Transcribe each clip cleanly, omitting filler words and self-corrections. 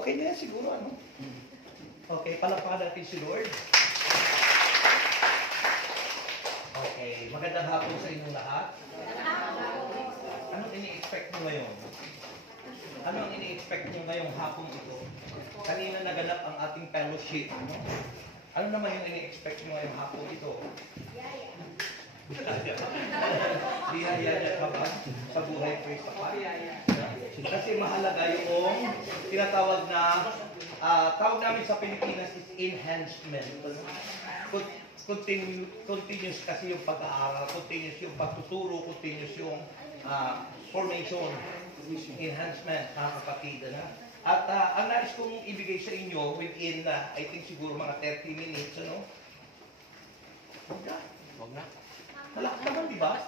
Okay na yan siguro, ano? Okay, palakpakan natin si Lord. Okay, magandang hapon sa inyong lahat. Anong ini-expect nyo ngayon? Anong ini-expect nyo ngayong hapon ito? Kanina naganap ang ating fellowship. Ano naman yung ini-expect nyo ngayong hapon ito? Biyaya ka ba sa buhay, praise the Lord? Kasi mahalaga yung tinatawag na, tawag namin sa Pilipinas is enhancement. Continuous kasi yung pag-aaral, continuous yung pagtuturo, continuous yung formation, enhancement, mga kapatid. At ang nais kong ibigay sa inyo within, I think siguro mga 30 minutes, ano? Huwag na. Malakot naman, di ba?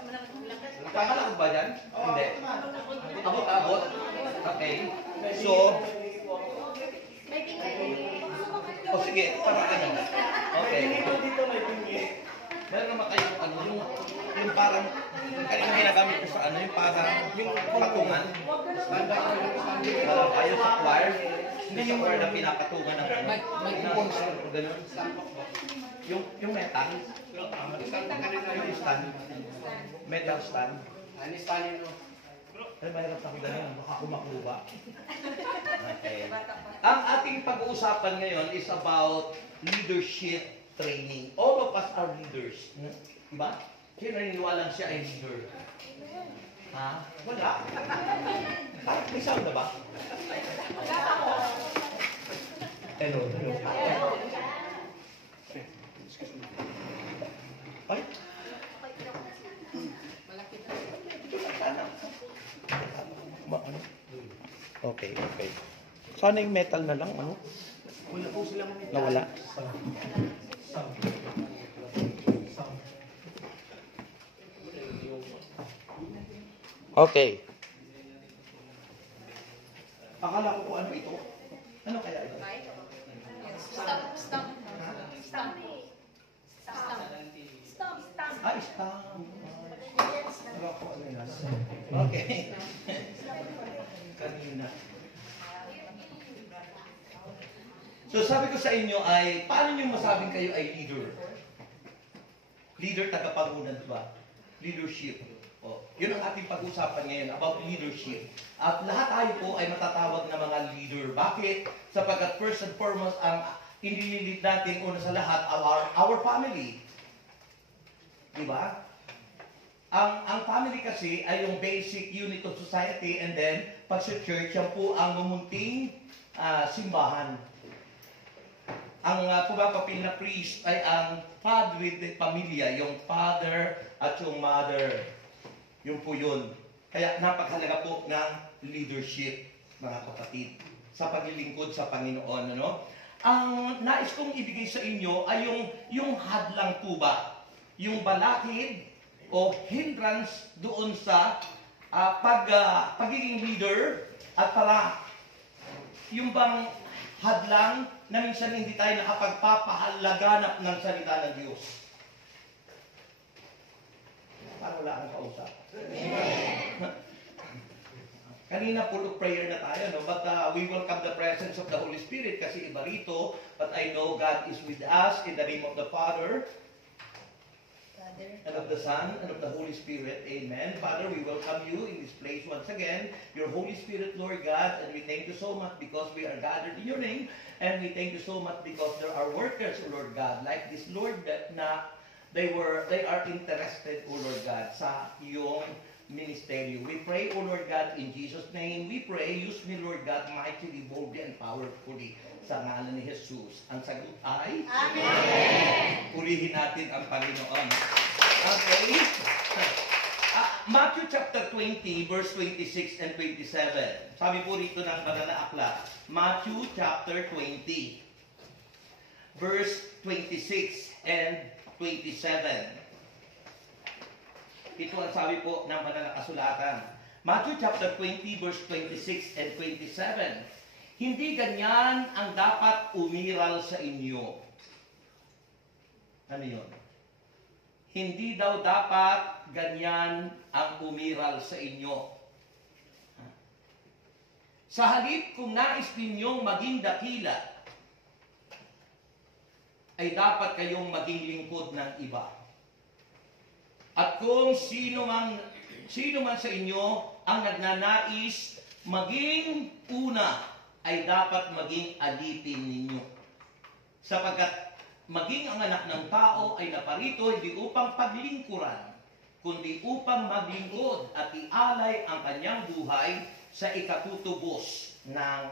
Kakalakot ba yan? Hindi. Abot-abot? Okay. So, sige, parang ano. Okay. Meron naman kayong ano, yung parang, kanina ginagamit ko sa ano, yung parang, yung patungan. Ayaw sa choir. Hindi yung choir na pinapatungan ng ano. Ganun. Yung metal. Yung stand. Metal stand. Ano stand yun? Ay, mahirap ako ganyan. Baka kumakuha. Okay. Ang ating pag-uusapan ngayon is about leadership training. All of us are leaders. Diba? Sino naniniwalang siya ay leader? Ha? Wala. May sound na ba? Hello. Ay? Okay. Sana yung metal na lang, ano? Wala po silang metal. Nawala? Okay. Akala ko kung ano ito. Ano kaya ito? Stamp. Ah, stamp. Okay. Kanina. So sabi ko sa inyo ay, paano nyo masabing kayo ay leader? Leader, tagapangunan, ba? Leadership. Yun ang ating pag-usapan ngayon about leadership. At lahat tayo po ay matatawag na mga leader. Bakit? Sapagkat first and foremost, ang inililid natin una sa lahat, our family. Diba? Ang family kasi ay yung basic unit of society, and then pag sa church, yan po ang mumunting simbahan. Ang pumapapil na priest ay ang padre de pamilya, yung father at yung mother. Yung po yun. Kaya napakahalaga po ng leadership, mga kapatid, sa paglilingkod sa Panginoon. Ano? Ang nais kong ibigay sa inyo ay yung hadlang po ba? Yung balakid o hindrance doon sa pagiging leader at para yung bang hadlang na minsan hindi tayo nakapagpapahalaganap ng salita ng Diyos. Parang wala akong kausap. Kanina full of prayer na tayo, no? But we welcome the presence of the Holy Spirit kasi iba rito. But I know God is with us in the name of the Father, and of the Son, and of the Holy Spirit. Amen. Father, we welcome you in this place once again. Your Holy Spirit, Lord God, and we thank you so much because we are gathered in your name. And we thank you so much because there are workers, Lord God, like this, Lord, that they are interested, O Lord God, sa iyong ministeryo. We pray, O Lord God, in Jesus' name, we pray, use me, Lord God, mightily, boldly, and powerfully, sa ngalan ni Jesus. Ang sagot ay? Amen! Purihin natin ang Panginoon. Okay? Matthew chapter 20, verse 26 and 27. Sabi po rito ng banal na aklat, Matthew chapter 20, verse 26 and 27. Ito ang sabi po ng banal na kasulatan. Matthew chapter 20, verse 26 and 27. Hindi ganyan ang dapat umiral sa inyo. Ano yun? Hindi daw dapat ganyan ang umiral sa inyo. Sa halip kung nais ninyong maging dakila, ay dapat kayong maging lingkod ng iba. At kung sino man sa inyo ang nagnanais maging una, ay dapat maging alipin ninyo. Sapagkat maging ang anak ng tao ay naparito hindi upang paglingkuran, kundi upang maglingkod at ialay ang kanyang buhay sa ikatutubos ng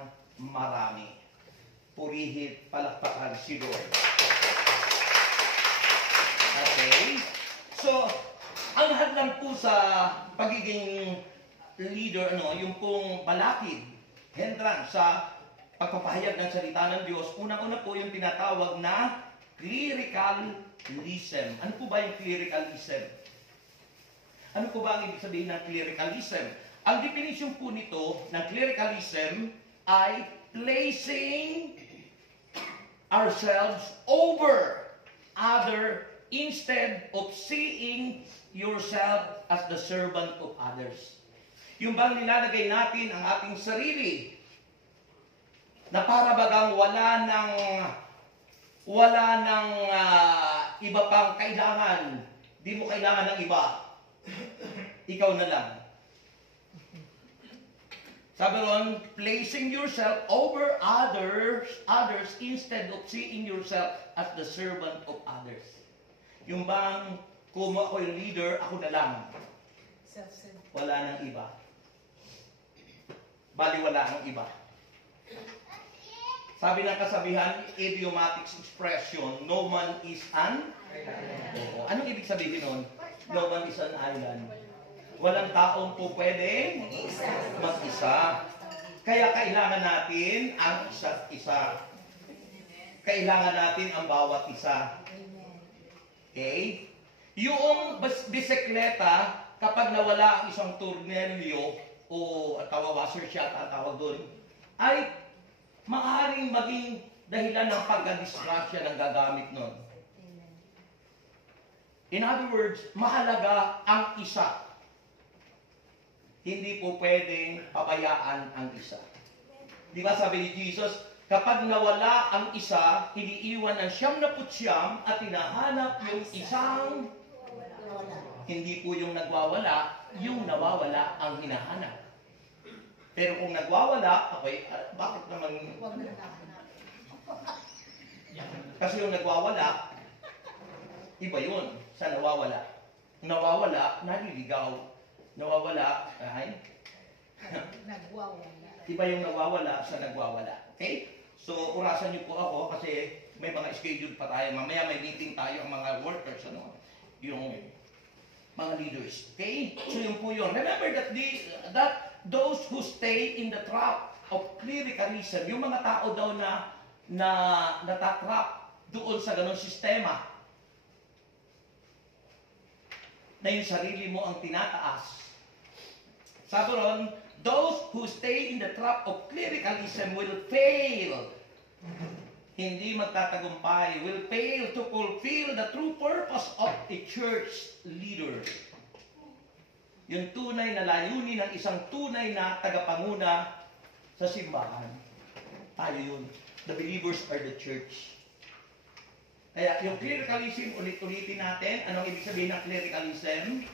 marami. Purihin, palakpakan si Lord. Okay? So, ang hadlang po sa pagiging leader, yung pong balakid, hindrance sa pagpapahayag ng salita ng Diyos, unang-una po yung tinatawag na clericalism. Ano po ba yung clericalism? Ano po ba ang ibig sabihin ng clericalism? Ang definition po nito ng clericalism ay placing ourselves over other instead of seeing yourself as the servant of others. Yung bang nilalagay natin ang ating sarili na para bagang wala ng iba pang kailangan. Di mo kailangan ng iba. Ikaw na lang. Sabi ron, placing yourself over others instead of seeing yourself as the servant of others. Yung bang, kung ako yung leader, ako na lang. Wala nang iba. Baliwala ang iba. Sabi ng kasabihan, idiomatic expression, no man is an island. Anong ibig sabihin nun? No man is an island. Walang taong po pwedeng mag-isa. Kaya kailangan natin ang isa't isa. Kailangan natin ang bawat isa. Okay? Yung bisikleta, kapag nawala ang isang tornilyo, o washer shot ang tawag doon, ay maaaring maging dahilan ng pagka-disgrasya ng gagamit nun. In other words, mahalaga ang isa. Hindi po pwedeng pabayaan ang isa. Di ba sabi ni Jesus, kapag nawala ang isa, iniiwan ang 99 at hinahanap yung isang hindi po yung nagwawala, yung nawawala ang hinahanap. Pero kung nagwawala, okay, bakit naman? Kasi yung nagwawala, iba yun sa nawawala. Nawawala, naliligaw. Nawawala, ay? Nagwawala. Iba yung nawawala sa nagwawala. Okay? So, orasan niyo po ako kasi may mga schedule pa tayo. Mamaya may meeting tayo ang mga workers, yung mga leaders. Okay? So, yun po yun. Remember that those who stay in the trap of clericalism, yung mga tao daw na natatrap doon sa ganong sistema, na yung sarili mo ang tinataas. Sabi ron, those who stay in the trap of clericalism will fail. Hindi magtatagumpay, will fail to fulfill the true purpose of a church leader. Yung tunay na layunin ng isang tunay na tagapanguna sa simbahan. Tayo yun. The believers are the church. Kaya yung clericalism, ulit-ulitin natin. Anong ibig sabihin ng clericalism?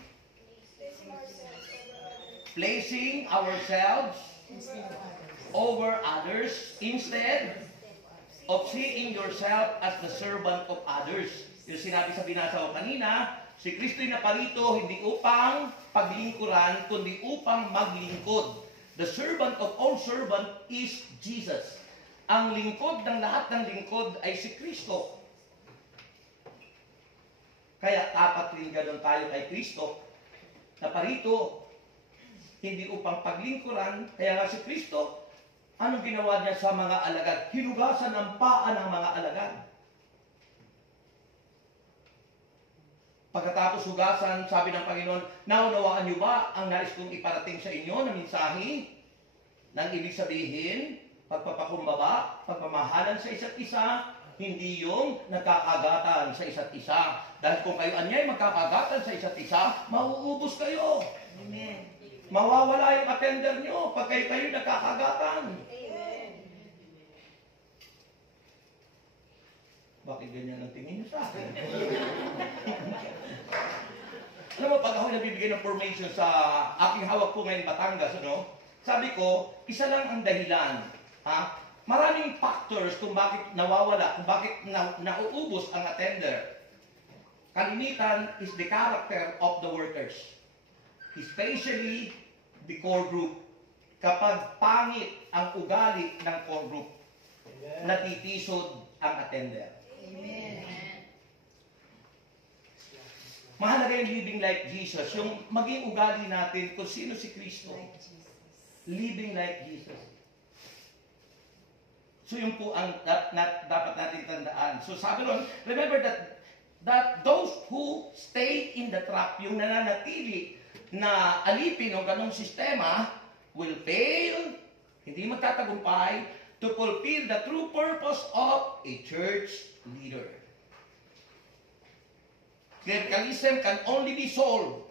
Placing ourselves over others instead of seeing yourself as the servant of others. Yung sinabi sa binasa ko kanina, si Kristo'y naparito hindi upang paglingkuran, kundi upang maglingkod. The servant of all servant is Jesus. Ang lingkod ng lahat ng lingkod ay si Kristo. Kaya dapat rin ganoon tayo kay Kristo. Naparito hindi upang paglingkuran, kaya nga si Kristo, anong ginawa niya sa mga alagad? Hinugasan ang paa ng mga alagad. Pagkatapos hugasan, sabi ng Panginoon, naunawaan niyo ba ang nais kong iparating sa inyo na mensahe? Nang ibig sabihin, pagpapakumbaba, pagmamahalan sa isa't isa, hindi yung nagkakagatan sa isa't isa. Dahil kung kayo anyay magkakagatan sa isa't isa, mauubos kayo. Amen. Mawawala yung attender nyo pag kayo nagkakagatan. Bakit ganyan ang tingin niyo sa akin? Alam mo, pag ako nabibigay ng formation sa aking hawak ko ngayon, Batangas, sabi ko, isa lang ang dahilan. Ha? Maraming factors kung bakit nawawala, kung bakit nauubos ang attender. Kalimitan is the character of the workers. Especially the core group. Kapag pangit ang ugali ng core group, natitisod ang attender. Amen. Mahalaga yung living like Jesus, yung maging ugali natin kung sino si Kristo. Like Jesus. Living like Jesus. So yun po ang dapat natin tandaan. So sabi ron, remember that those who stay in the trap, yung nananatili na alipin ng ganong sistema, will fail, hindi magtatagumpay, to fulfill the true purpose of a church leader. Clericalism can only be solved.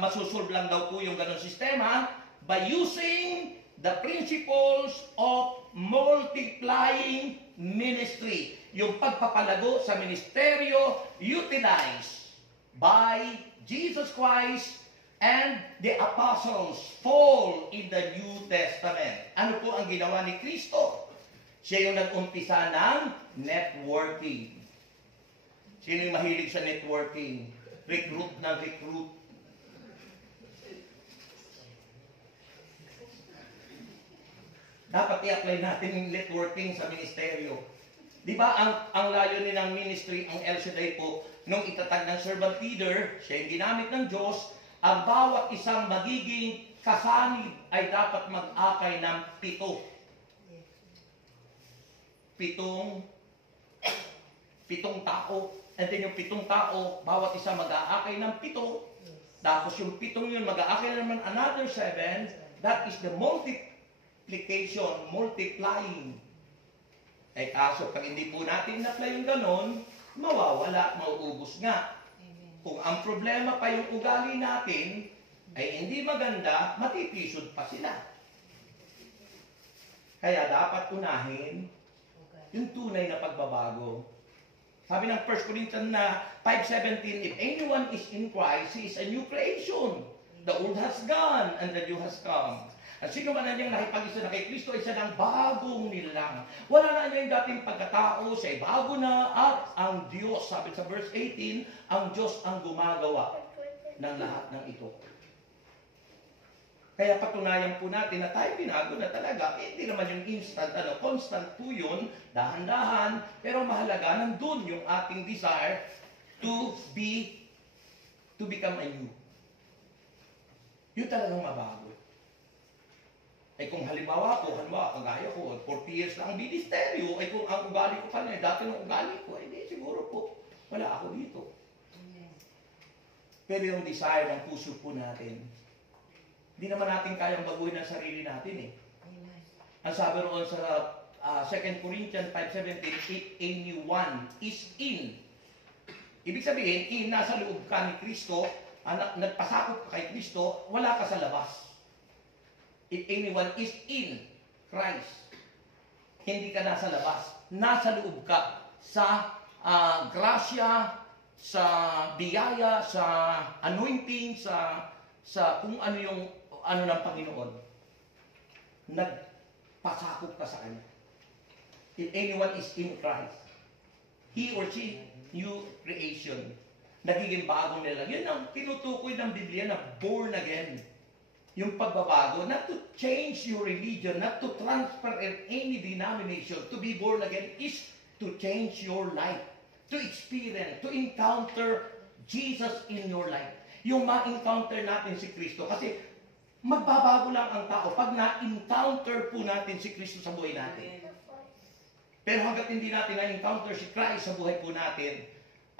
Masusolve lang daw po yung ganong sistema by using the principles of multiplying ministry. Yung pagpapalago sa ministeryo utilized by Jesus Christ and the apostles fall in the New Testament. Ano po ang ginawa ni Kristo? Siya yung nag-umpisa ng networking. Sino yung mahilig sa networking? Recruit na recruit. Dapat i-apply natin yung networking sa ministeryo. Di ba ang layunin ng ministry, ang El Shaddai po, nung itatag ng servant leader, siya yung ginamit ng Diyos, ang bawat isang magiging kasanib ay dapat mag-akay ng 7. 7 tao. And then yung 7 tao, bawat isa mag-aakay ng 7. Tapos yung 7 yun, mag-aakay naman another 7. That is the multiplication, multiplying. Eh kaso, pag hindi po natin na-apply yung ganon, mawawala, mauubos nga. Amen. Kung ang problema pa yung ugali natin, ay hindi maganda, matitisod pa sila. Kaya dapat unahin yung tunay na pagbabago. Sabi ng 1 Corinthians na 5:17, if anyone is in Christ, he is a new creation. The old has gone and the new has come. At sino man na niyang nakipag-isa na kay Kristo ay siya ng bagong nilalang. Wala na niya yung dating pagkatao, siya ay bago na at ang Diyos, sabi sa verse 18, ang Diyos ang gumagawa ng lahat ng ito. Kaya patunayan po natin na tayo binago na talaga. Hindi naman yung instant, constant po yun, dahan-dahan, pero mahalaga, nandun yung ating desire to become a new. Yun talagang mabago. Ay kung halimbawa kagaya ko, 40 years lang ang ministeryo, ay kung ang ugali ko pa na, dati ng ugali ko, ay di, siguro po, wala ako dito. Pero yung desire ng puso po natin, hindi naman natin kayang baguhin ang sarili natin eh. Amen. Ang sabi roon sa 2 Corinthians 5:17, if anyone is in. Ibig sabihin, nasa loob ka ni Kristo, nagpasakop ka kay Kristo, wala ka sa labas. If anyone is in Christ, hindi ka nasa labas. Nasa loob ka sa grasya, sa biyaya, sa anointing, sa kung ano yung ng Panginoon. Nagpasakop ka sa Kanya. If anyone is in Christ, he or she, new creation. Nagiging bagong nila. Yun ang tinutukoy ng Biblia na born again. Yung pagbabago, not to change your religion, not to transfer in any denomination. To be born again is to change your life. To experience, to encounter Jesus in your life. Yung ma-encounter natin si Kristo. Kasi magbabago lang ang tao pag na-encounter po natin si Kristo sa buhay natin. Pero hanggat hindi natin na-encounter si Christ sa buhay po natin,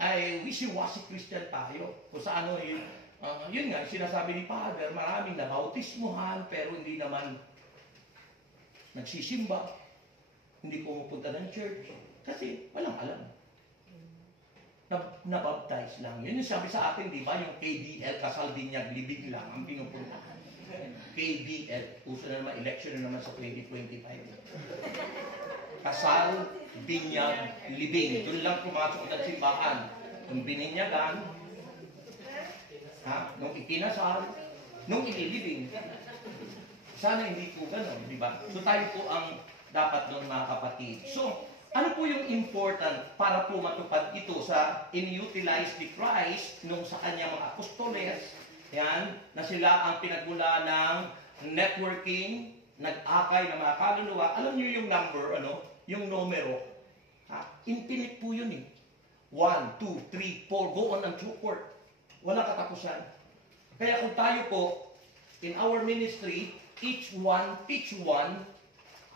ay wishy-washy Christian tayo. Kung sa ano yun nga, sinasabi ni Father, maraming nabautismuhan, pero hindi naman nagsisimba, hindi pumupunta ng church, kasi walang alam. Nabaptize lang. Yun yung sabi sa atin, di ba? Yung KDL, kasal din niya, libig lang ang pinupuntahan. KDL. Uso na naman, election na naman sa 2025. kasal, binyag, libing. Doon lang pumasok ng simbahan. Nung bininyagan, nung ikinasal, nung ililibing. Sana hindi po gano'n, di ba? So tayo po ang dapat doon, mga kapatid. So, ano po yung important para po matupad ito sa in-utilize ni Christ nung sa kanyang mga apostoles, yan, na sila ang pinagmula ng networking, nag-akay ng mga kaluluwa. Alam niyo yung number, yung numero. Infinite po yun eh. 1, 2, 3, 4, go on and so forth. Walang katapusan. Kaya kung tayo po, in our ministry, each one,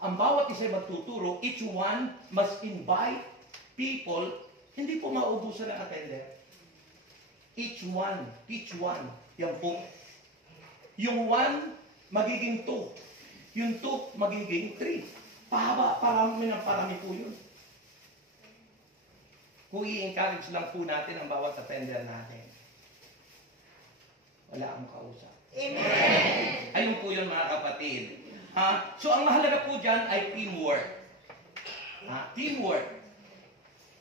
ang bawat isa magtuturo, each one must invite people, hindi po maubusan ng attender. Each one. Yan po. Yung 1, magiging 2. Yung 2, magiging 3. Pahaba, parami po yun. Kung i-encourage lang po natin ang bawat attender natin. Wala akong kausap. Amen! Ayun po yun, mga kapatid. So, ang mahalaga po dyan ay teamwork. Teamwork.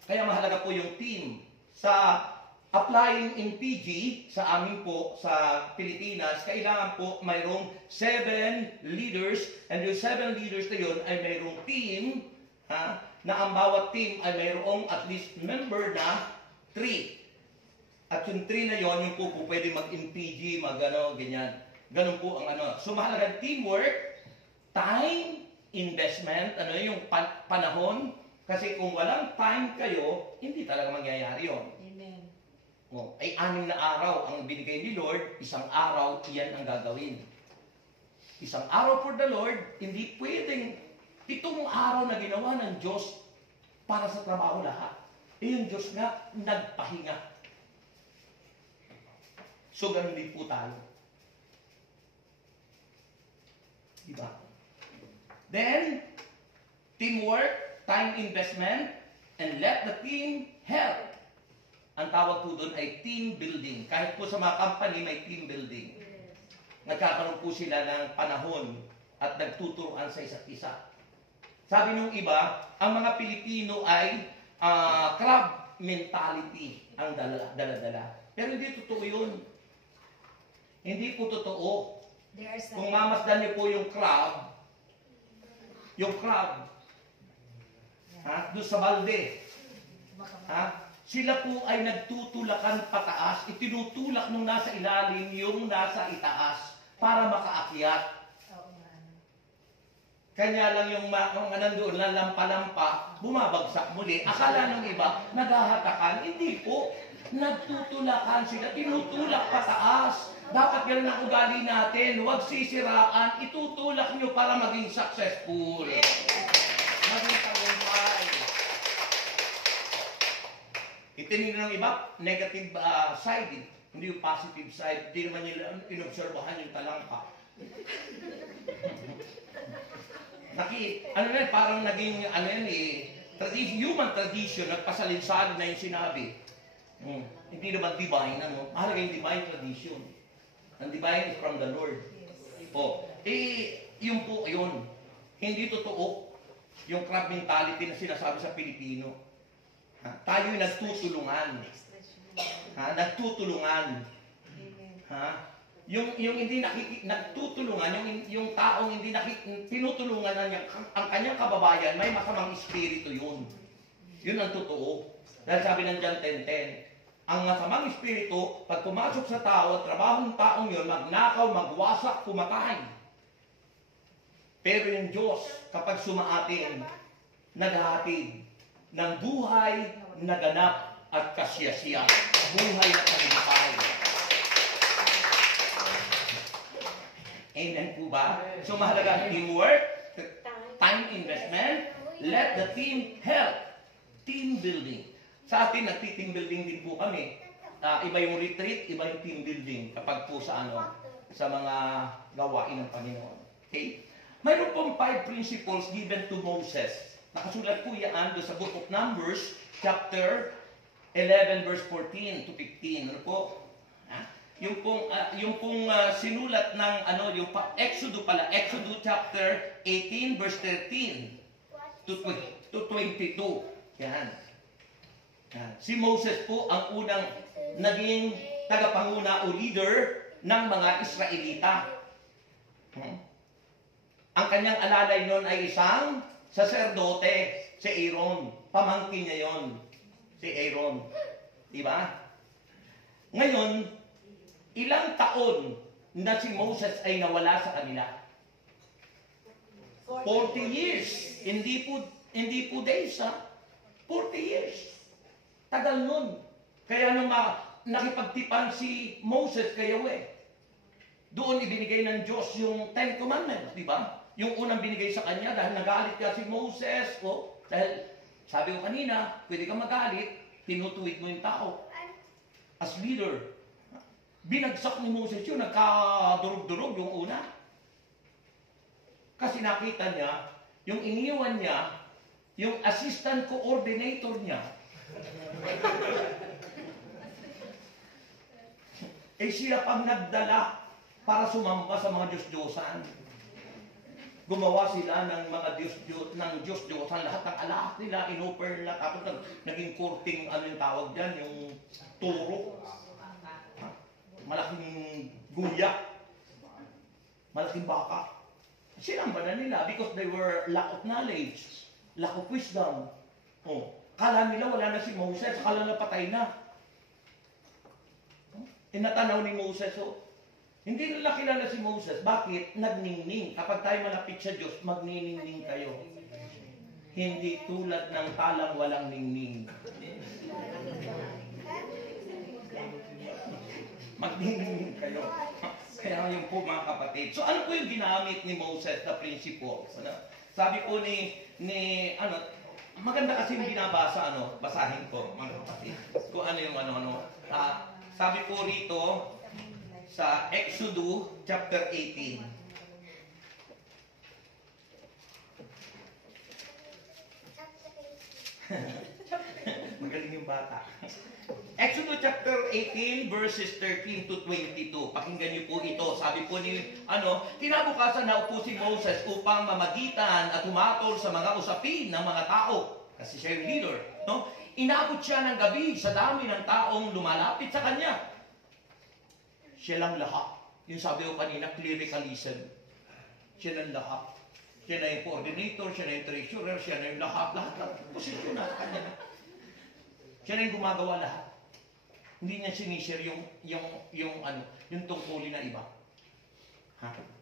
Kaya mahalaga po yung team. Sa applying in PG, sa amin po, sa Pilipinas, kailangan po mayroong 7 leaders, and yung 7 leaders na yun ay mayroong team, na ang bawat team ay mayroong at least member na 3. At yung 3 na yon, yung po pwede mag-MPG, ganyan. Ganun po ang So, mahalagang teamwork, time, investment, yung panahon. Kasi kung walang time kayo, hindi talaga mangyayari yon. Amen. Ay 6 na araw ang binigay ni Lord, isang araw, iyan ang gagawin. Isang araw for the Lord, hindi pwedeng 7 araw na ginawa ng Diyos para sa trabaho lahat. Yung Diyos nga, nagpahinga. So, ganun din po tayo. Diba? Then, teamwork, time investment, and let the team help. Ang tawag po doon ay team building. Kahit po sa mga company, may team building. Nagkakaroon po sila ng panahon at nagtuturuan sa isa't isa. Sabi nung iba, ang mga Pilipino ay club mentality ang dala-dala. Pero hindi totoo yun. Hindi po totoo. Kung mamasdan niyo po yung crowd, doon sa balde, sila po ay nagtutulakan pataas, itinutulak nung nasa ilalim yung nasa itaas para makaakyat. Kanya lang yung nandoon na lampa-lampa, bumabagsak muli. Akala ng iba, naghahatakan. Hindi po. Nagtutulakan sila, tinutulak pataas. Dapat ganun ang ugali natin. Huwag sisiraan. Itutulak nyo para maging successful. Maging tagumpay. Itinignan ng iba, negative side. Hindi yung positive side. Hindi naman nila inobserbahan yung talampa. Parang naging, human tradition, nagpasalinsalin na yung sinabi. Hindi naman divine, mahalaga yung divine tradition. Ang divine is from the Lord. Yun po, yun. Hindi totoo yung crab mentality na sinasabi sa Pilipino. Tayo'y nagtutulungan. Nagtutulungan. Yung hindi nagtutulungan, yung taong hindi tinutulungan na niya, ang kanyang kababayan, may masamang espiritu yun. Yun ang totoo. Dahil sabi ng John 10:10, ang masamang espiritu, pag pumasok sa tao, trabaho ng taong yun, magnakaw, magwasak, pumatay. Pero yung Diyos, kapag sumaatin, naghahatid ng buhay na ganap at kasiyasiya. Buhay na tagumpay. Amen po ba? So mahalaga teamwork, time investment, let the team help. Team building. Sa atin, nagti-team building din po kami. Iba yung retreat, iba yung team building kapag po sa mga gawain ng Panginoon. Okay? Mayroon pong 5 principles given to Moses. Nakasulat po yan doon sa Book of Numbers, chapter 11, verse 14 to 15. Ano po? Yung pong sinulat ng Exodus chapter 18 verse 13. to 22. Yan. Yan. Si Moses po ang unang naging tagapanguna o leader ng mga Israelita. Ang kanyang alalay noon ay isang saserdote, si Aaron. Pamangkin niya yon, si Aaron. Diba? Ngayon, ilang taon na si Moses ay nawala sa kanila? 40 years. Hindi po days, ha? 40 years. Tagal nun. Kaya nung nakipagtipan si Moses kay Yahweh, doon ibinigay ng Diyos yung 10 Commandments, di ba? Yung unang binigay sa kanya dahil nagalit ka si Moses, dahil sabi ko kanina, pwede ka magalit, tinutuwid mo yung tao. As leader, binagsak ni Moses yun, nagkadurog-durog yung una. Kasi nakita niya, yung iniwan niya, yung assistant coordinator niya, siya pang nagdala para sumamba sa mga Diyos-Diyosan. Gumawa sila ng mga Diyos-Diyosan. Lahat ng alak nila, inoper nila. Tapos naging courting, ano yung tawag dyan, yung turo. Malaking guya. Malaking baka. Sinamba na nila because they were lack of knowledge, lack of wisdom. Kala nila wala na si Moses, kala na patay na. Natanaw ni Moses, hindi nila kilala si Moses. Bakit? Nagningning. Kapag tayo malapit sa Diyos, magniningning kayo. Hindi tulad ng talang walang ningning. Magniningning kayo. Kaya yun po mga kapatid. So ano po yung ginamit ni Moses na prinsipyo? Sabi po maganda kasi yung binabasa, basahin ko mga kapatid. Kung ano yung sabi po rito, sa Exodus chapter 18. Magaling yung bata. Exodus chapter 18 verses 13 to 22. Pakinggan niyo po ito. Sabi po ni, kinabukasan naupo si Moses upang mamagitan at humatol sa mga usapin ng mga tao. Kasi siya yung leader. Inabot siya ng gabi sa dami ng taong lumalapit sa kanya. Siya lang lahat. Yung sabi ko kanina, clericalism. Siya lang lahat. Siya na yung coordinator, siya na yung treasurer, siya na yung lahat. Posisyon na kanya. Siya na yung gumagawa lahat. Hindi niya sinishare yung tungkulin na iba.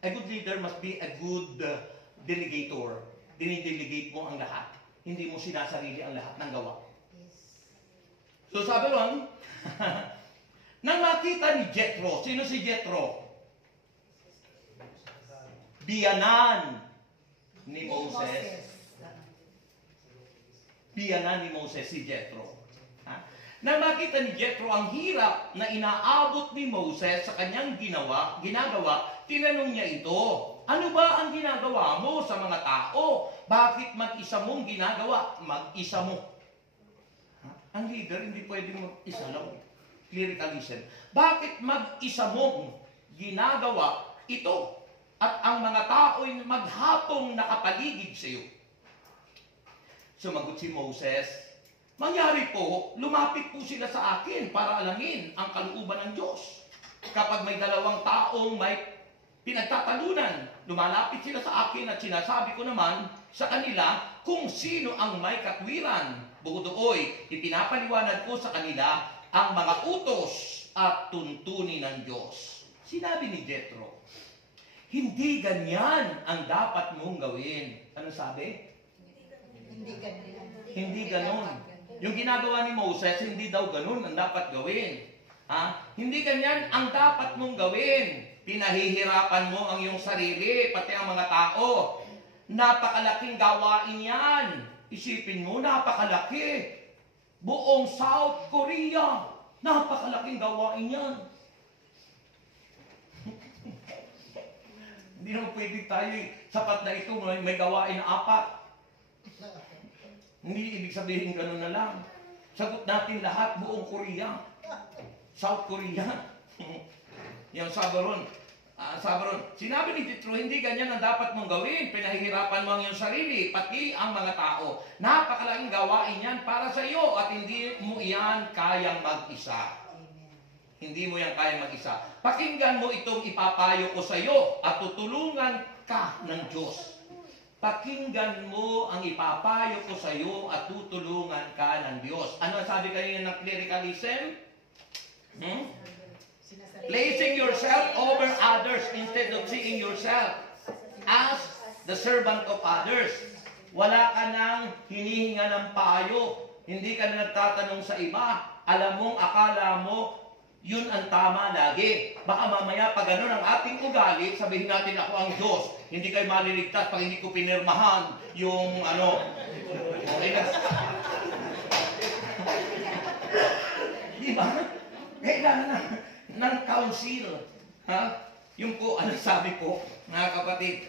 A good leader must be a good delegator. Dinidelegate mo ang lahat. Hindi mo sinasarili ang lahat ng gawa. So sabi lang, nang makita ni Jethro, sino si Jethro? Biyanan ni Moses. Biyanan ni Moses si Jethro. Nang makita ni Jethro ang hirap na inaabot ni Moses sa kanyang ginagawa, tinanong niya ito, ano ba ang ginagawa mo sa mga tao? Bakit mag-isa mong ginagawa? Mag-isa mo. Ang leader hindi pwedeng mag-isa lang. Clericalism. Bakit mag-isa mong ginagawa ito at ang mga tao'y maghapong nakapaligid sa iyo? Sumagot si Moses, mangyari po, lumapit po sila sa akin para alamin ang kalooban ng Diyos. Kapag may dalawang taong may pinagtatalunan, lumalapit sila sa akin at sinasabi ko naman sa kanila kung sino ang may katwiran. Bukod doon, ipinapaliwanag ko sa kanila ang mga utos at tuntunin ng Diyos. Sinabi ni Jethro, hindi ganyan ang dapat mong gawin. Ano sabi? Hindi ganon. Yung ginagawa ni Moses, hindi daw ganon ang dapat gawin. Hindi ganyan ang dapat mong gawin. Pinahihirapan mo ang iyong sarili, pati ang mga tao. Napakalaking gawain yan. Isipin mo, napakalaki. Buong South Korea, napakalaking gawain yan. Hindi naman pwede tayo, sapat na ito, may gawain na 4. Hindi ibig sabihin gano'n na lang. Sagot natin lahat, buong Korea. South Korea. Yung sabi ron, Sabi ron, sinabi ni Jethro, hindi ganyan ang dapat mong gawin. Pinahihirapan mo ang iyong sarili, pati ang mga tao. Napakalaking gawain yan para sa iyo at hindi mo iyan kayang mag-isa. Hindi mo yan kayang mag-isa. Pakinggan mo itong ipapayo ko sa iyo at tutulungan ka ng Diyos. Pakinggan mo ang ipapayo ko sa iyo at tutulungan ka ng Diyos. Ano ang sabi kanina ng clericalism? Placing yourself over others instead of seeing yourself as the servant of others. Wala ka nang hinihinga ng payo. Hindi ka na nagtatanong sa iba. Alam mong, akala mo, yun ang tama lagi. Baka mamaya pag ganun ang ating ugali, sabihin natin ako ang Diyos. Hindi kayo maliligtas pag hindi ko pinirmahan yung ano. Okay na. Di ba? Kailangan ng council. Ha? Yung po, ano sabi po, mga kapatid.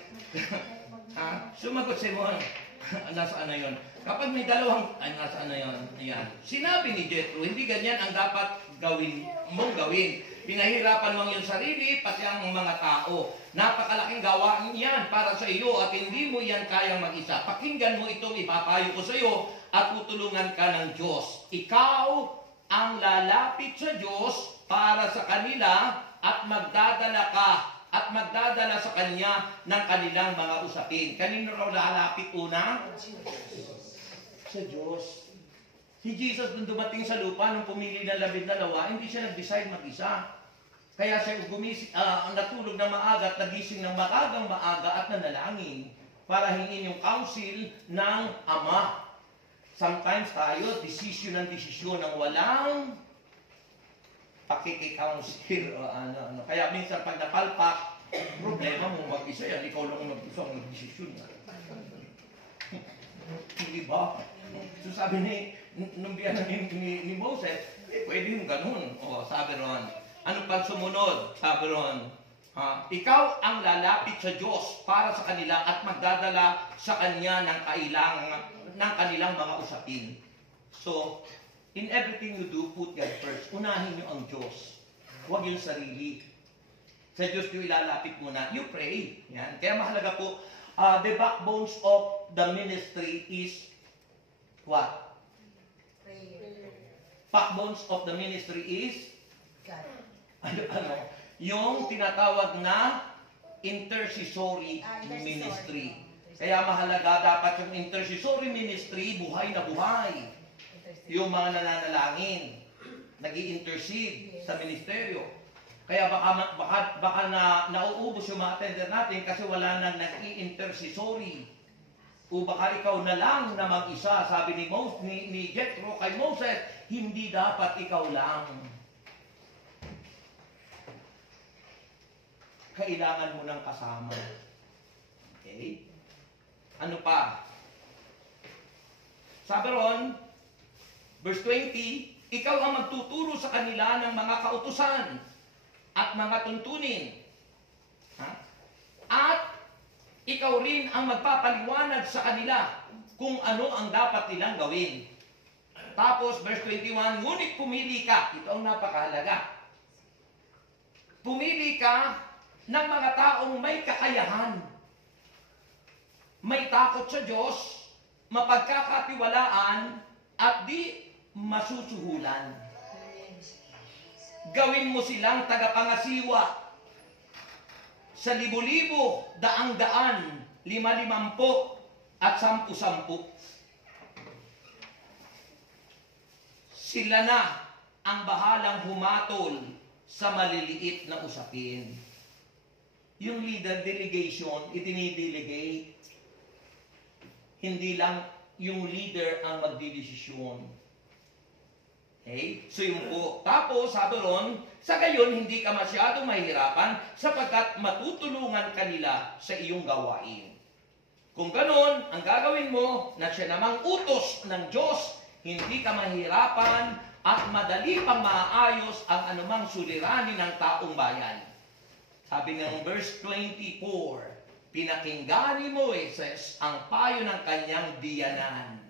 Ha? Sumagot si Mon. Nasaan na yun? Kapag may dalawang, nasaan na yun? Ayan. Sinabi ni Jethro, hindi ganyan ang dapat mong gawin. Pinahirapan mo ang iyong sarili, pati ang mga tao. Napakalaking gawain yan para sa iyo at hindi mo yan kayang mag-isa. Pakinggan mo itong ipapayo ko sa iyo at tutulungan ka ng Diyos. Ikaw ang lalapit sa Diyos para sa kanila at magdadala sa Kanya ng kanilang mga usapin. Kanino raw lalapit una? Sa Diyos. Si Jesus nung dumating sa lupa, nung pumili ng 12, hindi siya nag-decide mag-isa. Kaya siya natulog ng maaga at nagising ng maaga at nanalangin para hingin yung counsel ng Ama. Sometimes tayo, desisyon ng walang pakikikounsel o ano. Kaya minsan pag napalpak, problema mo mag-isa yan. Ikaw lang mag-isa ang desisyon. Hindi ba? So sabi nung biyanan ni Moses, pwede yung ganun. O sabi ron, ano pang sumunod? Sabi ron, ikaw ang lalapit sa Diyos para sa kanila at magdadala sa Kanya ng kanilang mga usapin. So, in everything you do, put God first. Unahin niyo ang Diyos. Huwag yung sarili. Sa Diyos niyo ilalapit muna. You pray. Yan. Kaya mahalaga po, the backbones of the ministry is what? Prayer. Backbones of the ministry is? God. Ano? Yung tinatawag na intercessory Intercessory. ministry. Kaya mahalaga dapat yung intercessory ministry, buhay na buhay. Yung mga nananalangin, nag-i-intercede sa ministeryo. Kaya baka nauubos yung mga attender natin kasi wala nang nag-i-intercessory. O baka ikaw na lang na mag-isa. Sabi ni Jethro kay Moses, hindi dapat ikaw lang. Kailangan mo ng kasama. Okay? Ano pa? Sabi ron, verse 20, ikaw ang magtuturo sa kanila ng mga kautusan at mga tuntunin. At ikaw rin ang magpapaliwanag sa kanila kung ano ang dapat nilang gawin. Tapos, verse 21, ngunit pumili ka. Ito ang napakahalaga. Pumili ka ng mga taong may kakayahan, may takot sa Diyos, mapagkakatiwalaan, at di masusuhulan. Gawin mo silang tagapangasiwa sa libo-libo, daang-daan, 50 at 10-10. Sila na ang bahalang humatol sa maliliit na usapin. Yung leader delegation, itinidelegate. Hindi lang yung leader ang magdidesisyon. Okay? So yung po. Tapos, sabi ron, sa gayon, hindi ka masyadong mahihirapan sapagkat matutulungan kanila sa iyong gawain. Kung ganon, ang gagawin mo na siya namang utos ng Diyos, hindi ka mahihirapan at madali pang maaayos ang anumang suliranin ng taong bayan. Sabi ng verse 24, pinakinggan ni Moises ang payo ng kanyang diyanan.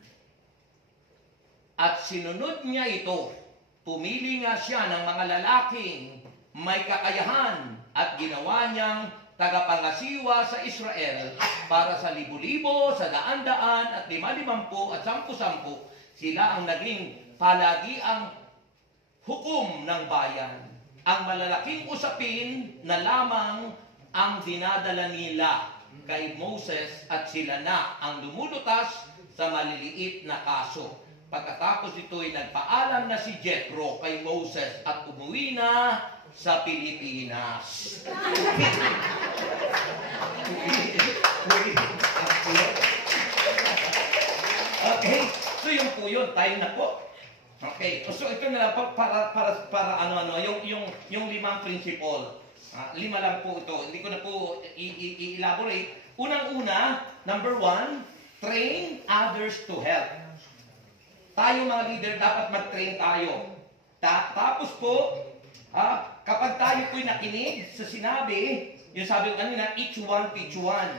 At sinunod niya ito. Pumili nga siya ng mga lalaking may kakayahan at ginawa niyang tagapangasiwa sa Israel para sa libo-libo, sa daan-daan at 5,000 at 10,000. Sila ang naging palagiang hukom ng bayan. Ang malalaking usapin na lamang ang dinadala nila kay Moses at sila na ang lumulutas sa maliliit na kaso. Pagkatapos ito'y nagpaalam na si Jethro kay Moses at umuwi na sa Pilipinas. Okay, so yun po yun, time na po. Okay, so ito na lang para ano yung limang principle. 5 lang po ito. Hindi ko na po i-elaborate. Unang-una, number 1, train others to help. Tayo mga leader, dapat mag-train tayo. Tapos po, kapag tayo po'y nakinig sa sinabi, yung sabi ko kanina, each one teach one.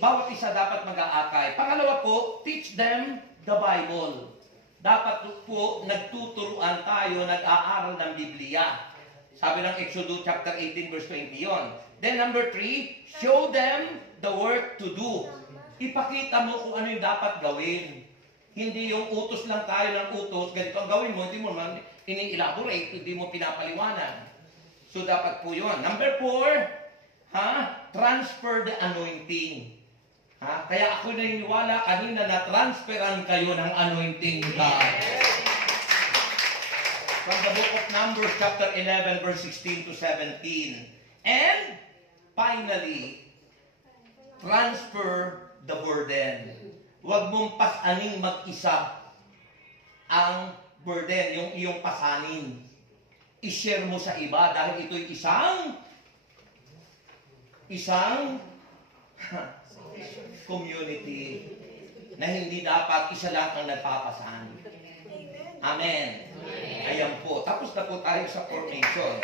Bawat isa dapat mag-aakay. Pangalawa po, teach them the Bible. Dapat po nagtuturuan tayo, nag-aaral ng Biblia. Sabi ng Exodus chapter 18 verse 20 yon. Then number 3, show them the work to do. Ipakita mo kung ano yung dapat gawin. Hindi yung utos lang tayo ng utos, ganito ang gawin mo, hindi mo naman ini-elaborate, hindi mo pinapaliwanag. So dapat po yun. Number 4, transfer the anointing. Kaya ako naniniwala kanina na transferan kayo ng anointing ni God. From the book of Numbers chapter 11 verse 16 to 17. And finally, transfer the burden. Huwag mong pasaning mag-isa ang burden, yung iyong pasanin. I-share mo sa iba dahil ito'y isang community na hindi dapat isa lang ang nagpapasan. Amen. Ayan po. Tapos na po tayo sa formation.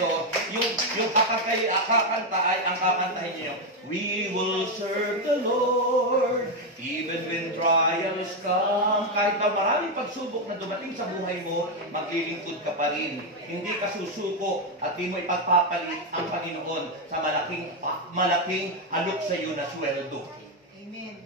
So, yung kakanta ay ang kakantahin niyo, we will serve the Lord even when trials come. Kahit na maraming pagsubok na dumating sa buhay mo, maglilingkod ka pa rin. Hindi ka susuko at di mo ipagpapalit ang Panginoon sa malaking alok sa iyo na sweldo. Amen.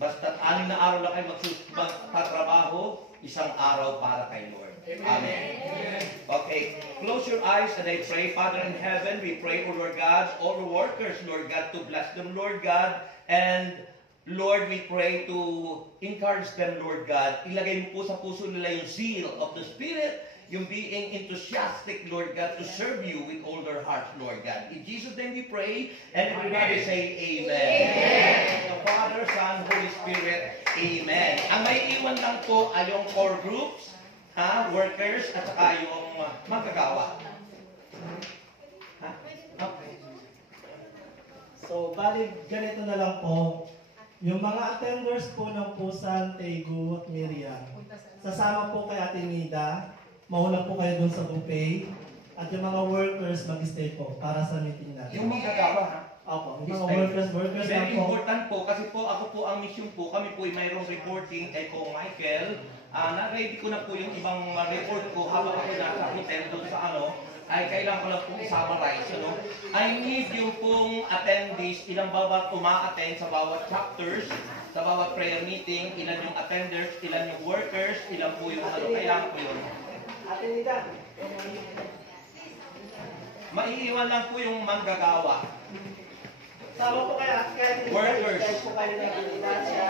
Basta't 6 na araw lang kayo magtatrabaho, isang araw para kay Lord. Amen. Okay, close your eyes and I pray. Father in heaven, we pray, O Lord God, all the workers, Lord God, to bless them, Lord God. And Lord, we pray to encourage them, Lord God. Ilagay mo po sa puso nila yung zeal of the Spirit, yung being enthusiastic, Lord God, to serve you with all their hearts, Lord God. In Jesus' name we pray, and everybody say Amen. Amen. The Father, Son, Holy Spirit, Amen. Ang may iwan lang po ay yung core groups, workers, at saka yung magkagawa. Okay. So, bali, ganito na lang po. Yung mga attenders po ng Pusan, Tegu at Miriam, sasama po kay Ate Nida, mauna po kayo dun sa buffet, at yung mga workers mag-stay po para sa meeting natin. Yung magkagawa, Opo, yung mga workers lang very po. important po kasi po ako po ang mission po, kami po ay mayroong reporting kay Kong Michael. Na-ready ko na po yung ibang report ko habang ako nasa hotel doon sa ay kailangan ko lang pong summarize. I need yung pong attendees, ilang bawat uma-attend sa bawat chapters, sa bawat prayer meeting, ilan yung attenders, ilan yung workers, ilan po yung kailangan ko yun. Ate Nida. Maiiwan lang po yung manggagawa. Sama po kayo, Workers. Kahit po kayo na siya.